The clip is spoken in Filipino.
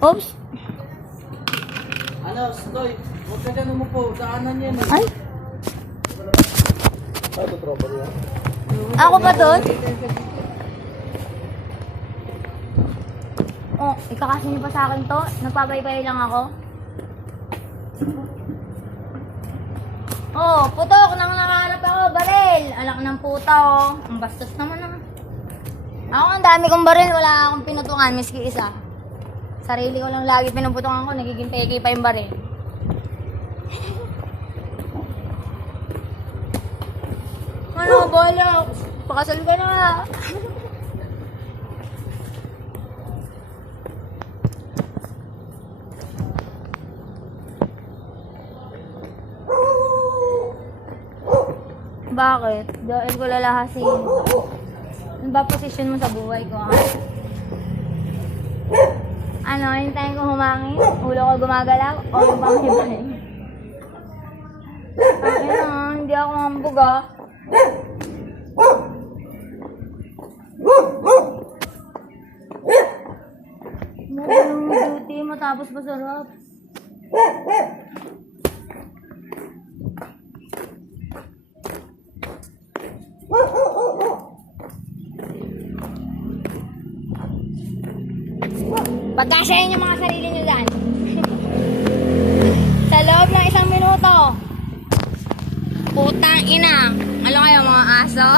Oops. Ano, Stoy? Huwag ka ganun mo po. Daanan yan. Ay, Ay, ito tropa niya. ako ba doon? Oh, ikakasi niyo pa sa akin to? Nagpapaybay lang ako? Oh, putok nang nakahanap ako, baril. Alak ng puta, oh. Ang bastos naman, ah. Ako, ang dami kong baril. Wala akong pinutungan, miski isa. Sarili ko lang lagi pinuputungan ko. Nagiging peke pa yung baril. Ano, bolok? Pakasal ka na. Bakit? Dahil ko lalahasin. Ano ba posisyon mo sa buhay ko, ha? Ano, hintayin ko humangin? Ulo ko gumagalaw? O yung panghibahin? Ano, hindi ako mambug, ah. Ano yung duty mo tapos masarap? Pagkasyahin yung mga sarili nyo dyan. Sa loob ng 1 minuto. Putang ina. Ano kayo mga aso?